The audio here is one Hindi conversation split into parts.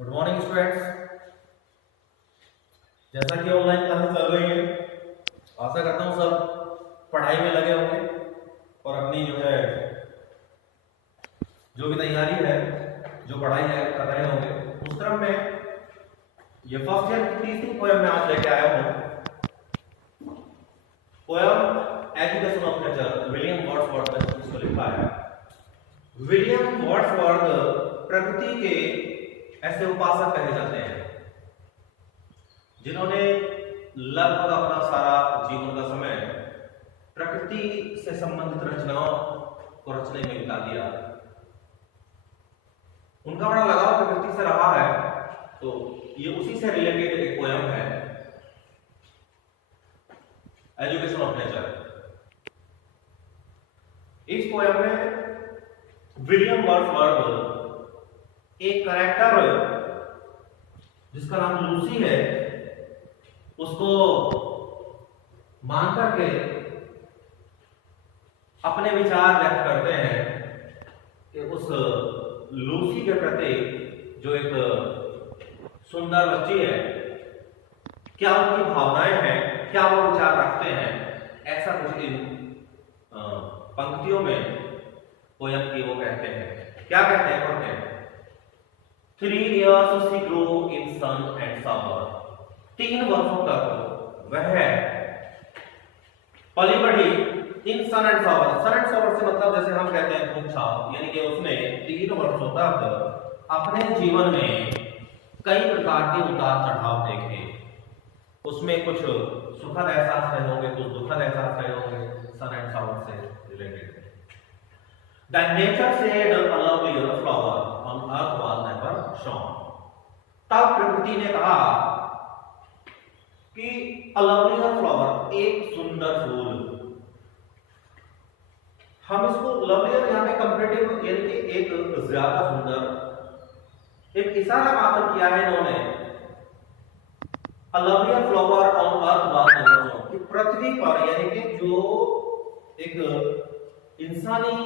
Good morning students. जैसा कि ऑनलाइन क्लासेस चल रही है, आशा करता हूँ सब पढ़ाई में लगे होंगे और अपनी जो भी तैयारी है, जो पढ़ाई है कर रहे होंगे। उस क्रम में ये फर्स्ट ईयर की तीसरी पोयम में आज लेके आया हूँ। Poem education of nature, William Wordsworth ने इसको लिखा है। विलियम वर्ड्सवर्थ प्रकृति के ऐसे उपासक कहे जाते हैं जिन्होंने लगभग अपना सारा जीवन का समय प्रकृति से संबंधित रचनाओं को रचने में बिता दिया। उनका बड़ा लगाव प्रकृति से रहा है, तो ये उसी से रिलेटेड एक पोयम है, एजुकेशन ऑफ नेचर। इस पोयम में विलियम वर्ड्सवर्थ एक कैरेक्टर जिसका नाम लूसी है, उसको मान करके अपने विचार व्यक्त करते हैं कि उस लूसी के प्रति जो एक सुंदर बच्ची है, क्या उनकी भावनाएं हैं, क्या वो विचार रखते हैं। ऐसा कुछ इन पंक्तियों में पोयम की वो कहते हैं। क्या कहते हैं? पढ़ते हैं। 3 years she grew in sun and summer. 3 वर्षों तक वह पली बढ़ी इन सन एंड सवर। सन एंड सवर से मतलब जैसे हम कहते हैं धूप छाव, यानी कि उसने 3 वर्षों तक अपने जीवन में कई प्रकार के उतार चढ़ाव देखे। उसमें कुछ सुखद एहसास रहे होंगे, कुछ दुखद एहसास रहे होंगे, सन एंड सवर से related. The nature said a lovelier flower on earth was never shown. तब प्रकृति ने कहा कि a lovelier flower, एक सुंदर फूल। हम इसको lovelier यहाँ पे कंपैरेटिव यानी कि एक ज्यादा सुंदर, एक इशारा मात्र किया है इन्होंने। a lovelier flower on earth was never shown, कि पृथ्वी पर यानी कि जो एक इंसानी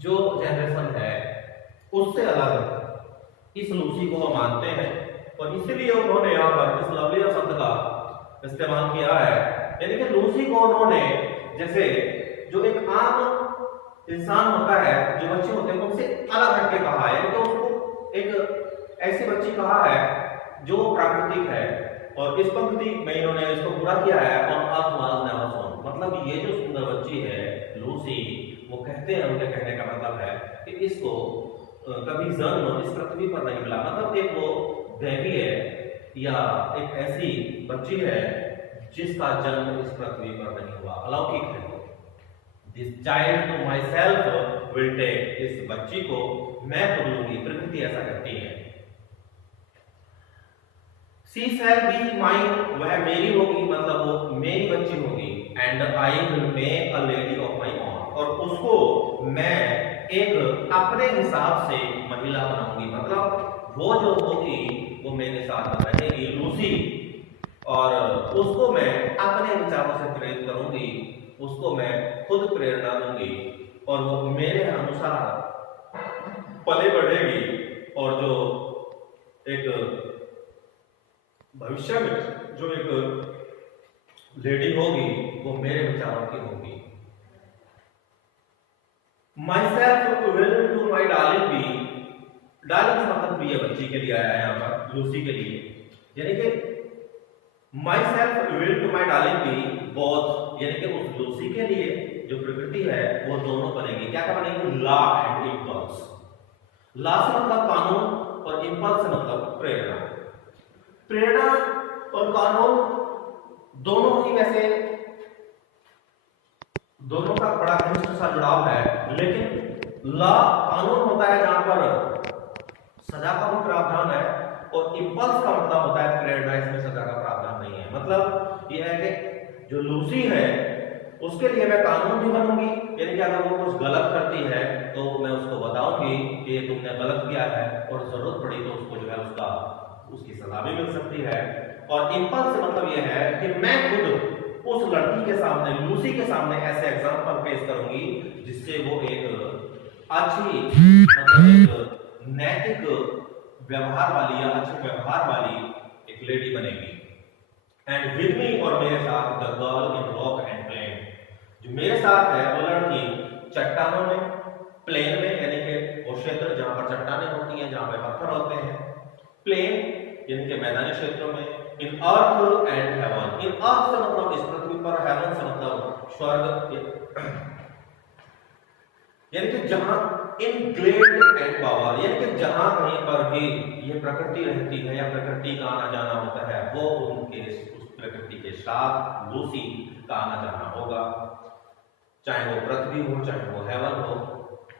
जो जनरेशन है उससे अलग इस लूसी को हम मानते हैं, और इसीलिए उन्होंने यहाँ पर इस लवलियर शब्द का इस्तेमाल किया है। यानी कि लूसी को उन्होंने जैसे जो एक आम इंसान होता है, जो बच्चे होते हैं उनसे अलग हटके कहा है, यानी कि उसको एक ऐसी बच्ची कहा है जो प्राकृतिक है। और इस पंक्ति में इन्होंने इसको पूरा किया है, मतलब ये जो सुंदर बच्ची है लूसी, वो कहते हैं, उनके कहने का मतलब है कि इसको कभी जन्म इस पृथ्वी पर नहीं मिला, मतलब एक वो देवी है या एक ऐसी बच्ची है जिसका जन्म इस पृथ्वी पर नहीं हुआ, अलौकिक है। This child to myself will take, इस बच्ची को मैं खुद लूंगी, प्रकृति ऐसा कहती है। शी शैल बी माइन, वह मेरी होगी, मतलब वो मेरी बच्ची होगी। And I will make a lady of my own, और उसको मैं एक अपने हिसाब से महिला बनाऊंगी, मतलब वो जो होगी वो मेरे साथ रहेगी लूसी, और उसको मैं अपने विचारों से प्रेरित करूंगी, उसको मैं खुद प्रेरणा दूंगी, और वो मेरे अनुसार पले बढ़ेगी। और जो एक भविष्य में जो एक लेडी होगी वो मेरे विचारों की होगी। Myself will to my darling be, darling मतलब भी है बच्ची के लिए आया है यहाँ पर, लूसी के लिए, यानी कि myself will to my darling be both, यानी कि उस लूसी के लिए जो प्रकृति है वो दोनों बनेगी। क्या क्या बनेगी? Law and impulse. लॉ से मतलब कानून और इम्पल्स से मतलब प्रेरणा। प्रेरणा और कानून दोनों ही वैसे दोनों का बड़ा घनिष्ठ सा जुड़ाव है, लेकिन लॉ कानून होता है जहां पर सजा का भी प्रावधान है, और इम्पल्स का मतलब होता है प्रेरणा, इसमें सजा का प्रावधान नहीं है। मतलब यह है कि जो लूसी है उसके लिए मैं कानून भी बनूंगी, यानी कि अगर वो कुछ गलत करती है तो मैं उसको बताऊंगी कि तुमने गलत किया है, और जरूरत पड़ी तो उसको जो है उसकी सजा भी मिल सकती है। और इम्पल्स से मतलब यह है कि मैं खुद उस लड़की के सामने, लूसी के सामने ऐसे एग्जाम्पल पेश करूंगी जिससे वो एक अच्छी मतलब एक नैतिक व्यवहार वाली या अच्छे व्यवहार वाली एक लेडी बनेगी। एंड विद मी, और मेरे साथ, the girl in rock and plain, जो मेरे साथ है वो लड़की चट्टानों में, प्लेन में यानी कि वो क्षेत्र जहां पर चट्टानें होती हैं, जहां पर पत्थर होते हैं, प्लेन यानी कि मैदानी क्षेत्रों में, इन अर्थ एंड हेवन, इन अर्थ से मतलब इस पृथ्वी पर, हेवन से मतलब स्वर्ग, यानी कि जहां इन ग्लेड एंड पावर, यानी कि जहां कहीं पर भी ये प्रकृति रहती है या प्रकृति का आना जाना होता है, वो उनके उस प्रकृति के साथ लूसी का आना जाना होगा, चाहे वो पृथ्वी हो, चाहे वो हेवन हो।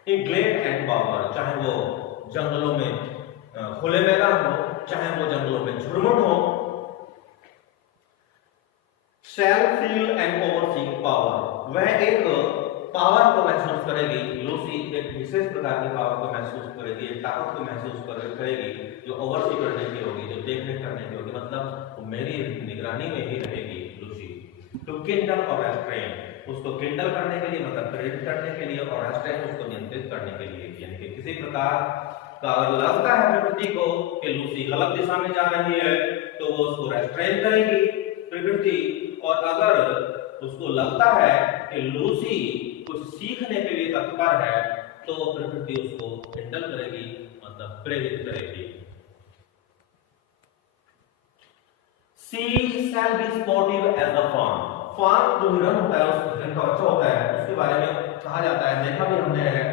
इन ग्लेड एंड पावर, चाहे वो जंगलों में खुले मैदान हो, चाहे वो जंगलों में झुरमुट हो। शैल फील एंड ओवरसीइंग पावर, वह एक पावर को महसूस करेगी, लूसी एक विशेष प्रकार की पावर को महसूस करेगी, एक ताकत को महसूस करेगी जो ओवरसी करने की होगी, जो देखरेख करने की होगी, मतलब मेरी निगरानी में ही रहेगी लूसी। तो किंडल और रेस्ट्रेन, उसको किंडल करने के लिए मतलब प्रेरित करने के लिए, और रेस्ट्रेन उसको नियंत्रित करने के लिए, यानी कि किसी प्रकार का अगर लगता है प्रकृति को कि लूसी गलत दिशा में जा रही है तो वो उसको रेस्ट्रेन करेगी प्रकृति, और अगर उसको लगता है कि लूसी कुछ सीखने के लिए तत्पर है तो प्रकृति उसको हैंडल करेगी, मतलब प्रेरित करेगी। She shall be sportive as a fawn, fawn जो हिरन होता है, उस हिरन का बच्चा होता है, उसके बारे में कहा जाता है, देखा भी हमने है,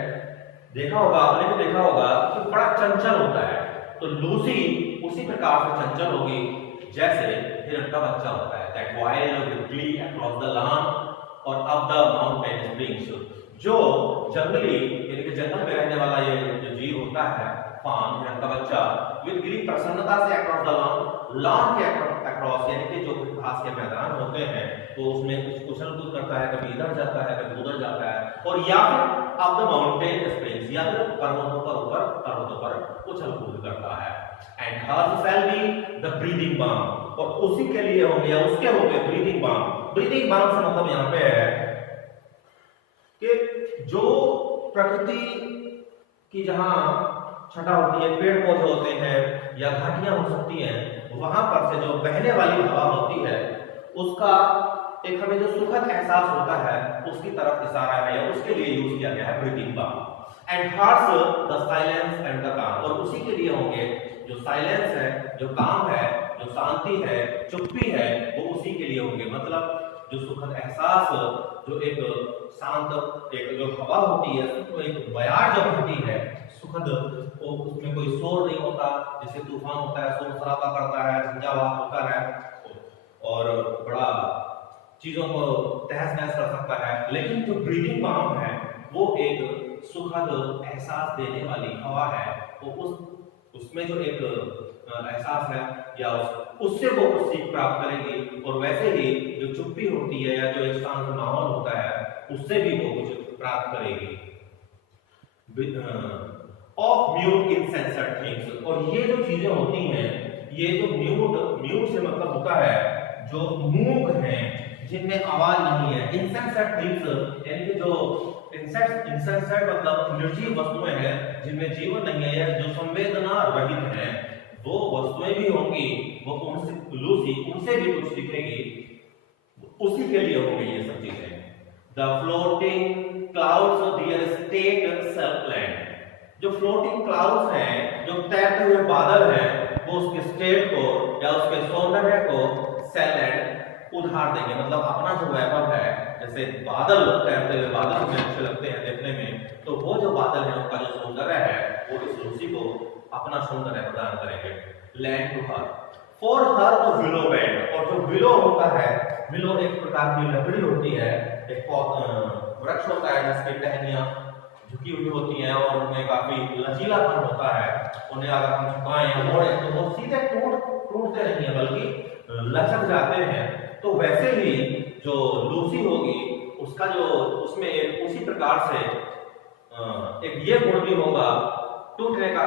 देखा होगा, आपने भी देखा होगा कि बड़ा चंचल होता है। तो लूसी उसी प्रकार से चंचल होगी जैसे हिरन का बच्चा होता है। That wild will flee across the land और अप द माउंटेन स्प्रिंग्स, जो जंगली यानी कि जंगल में रहने वाला ये जो जीव होता है, फान हिरन का बच्चा, विद ग्री प्रसन्नता से अक्रॉस द लॉन के अक्रॉस यानी कि जो घास के मैदान होते हैं तो उसमें कुछ उछल कूद करता है, कभी इधर जाता है, कभी उधर जाता है, और या फिर अप द माउंटेन स्प्रिंग्स, या फिर पर्वतों पर ऊपर पर्वतों पर उछल कूद करता है। And hers shall be the breathing balm, और उसी के लिए हो गया, उसके हो गए ब्रीदिंग बाम। ब्रीदिंग बाम से मतलब यहाँ पे है कि जो प्रकृति की जहां छटा होती है, पेड़ पौधे होते हैं या घाटियां हो सकती हैं, वहां पर से जो बहने वाली हवा होती है उसका एक हमें जो सुखद एहसास होता है उसकी तरफ इशारा है, या उसके लिए यूज किया गया है breathing balm. And hers the silence and the calm, और उसी के लिए होंगे जो साइलेंस है, जो काम है, जो शांति है, चुप्पी है, वो उसी के लिए होंगे, मतलब जो सुखद एहसास, जो एक शांत एक जो हवा होती है, तो एक बयार जो होती है सुखद, वो उसमें कोई शोर नहीं होता, जैसे तूफान होता है शोर शराबा करता है, झंझावात होता है और बड़ा चीजों को तहस नहस कर सकता है। लेकिन जो ब्रीदिंग बाम है वो एक सुखद एहसास देने वाली हवा है, वो उसमें जो एक एहसास है या उससे वो कुछ सीख प्राप्त करेगी, और वैसे ही जो चुप्पी होती है या जो एक शांत माहौल होता है उससे भी वो कुछ प्राप्त करेगी। ऑफ म्यूट इनसेंसर्ड थिंग्स, और ये जो चीजें होती हैं, ये जो म्यूट से मतलब होता है जो मूक हैं, जिनमें आवाज नहीं है। इनसेंसर्ड थिंग्स यानी कि जो इनसेंसर्ड मतलब निर्जीव वस्तुएं हैं जिनमें जीवन नहीं है या जो संवेदना रहित हैं, वो वस्तुएं भी होंगी, वो उनसे लूसी उनसे भी कुछ सीखेगी, उसी के लिए होंगी ये सब चीजें। The floating clouds their state shall lend, जो फ्लोटिंग क्लाउड्स हैं, जो तैरते हुए बादल हैं, वो उसके स्टेट को या उसके सौंदर्य को सेल लैंड उधार देंगे, मतलब अपना जो वैभव है, जैसे बादल तैरते हुए बादल हमें अच्छे लगते हैं देखने में, तो वो जो बादल है उनका जो सौंदर्य है वो इस लूसी को अपना सौंदर्य प्रदान करेंगे। Lend to her, for her the willow bend, और जो विलो होता है, विलो एक प्रकार की लकड़ी होती है, एक वृक्ष होता है जिसकी टहनियां झुकी हुई होती हैं और उनमें काफी लचीलापन होता है, उन्हें अगर हम झुकाएं या मोड़ें तो वो सीधे टूटते नहीं है बल्कि लचक जाते हैं। तो वैसे ही जो लूसी होगी उसका जो उसमें उसी प्रकार से एक ये गुण भी होगा टूटने का,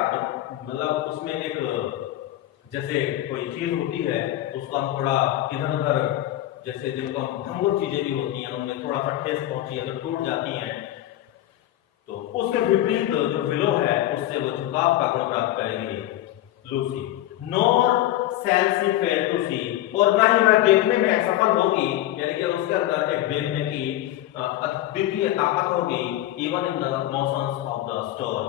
मतलब उसमें एक जैसे कोई चीज होती है उसको हम थोड़ा इधर उधर, जैसे जिनको हम भंगुर चीजें भी होती हैं उनमें थोड़ा सा ठेस पहुंची है तो टूट जाती हैं, तो उसके विपरीत जो विलो है उससे वो झुकाव का गुण प्राप्त करेगी। Lucy, nor shall she fail to see, और ना ही वह देखने में असफल होगी, यानी कि उसके अंदर एक देखने की अद्वितीय ताकत होगी, even in the motions of the storm,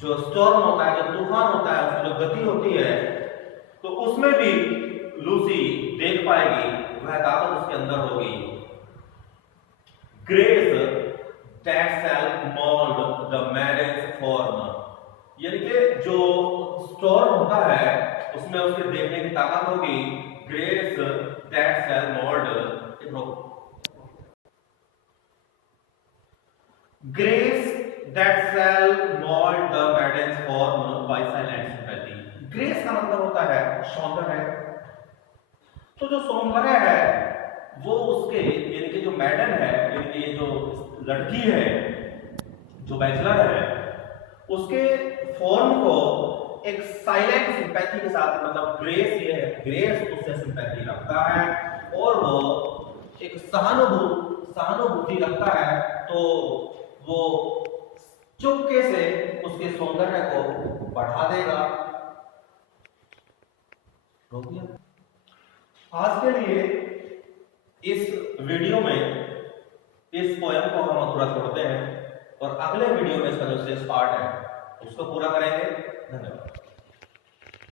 जो स्टॉर्म होता है, जो तूफान होता है, उसकी जो गति होती है, तो उसमें भी लूसी देख पाएगी, वह ताकत उसके अंदर होगी। Grace that shall mold the marriage form, यानी कि जो स्टॉर्म होता है उसमें उसके देखने की ताकत होगी। Grace that shall mold, grace that shall mold the marriage form by silent sympathy। Grace का मतलब होता है सौंदर्य, तो जो सौंदर्य है वो उसके, यानी कि जो मैडन है, यानी कि ये जो लड़की है, जो बैचलर है, उसके फॉर्म को एक साइलेंट सिंपैथी के साथ, मतलब ग्रेस, ये है ग्रेस उससे सिंपैथी रखता है, और वो एक सहानुभूति रखता है, तो वो चुपके से उसके सौंदर्य को बढ़ा देगा। आज के लिए इस वीडियो में इस पोएम को हम अधूरा छोड़ते हैं, और अगले वीडियो में इसका जो शेष पार्ट है उसको पूरा करेंगे। धन्यवाद।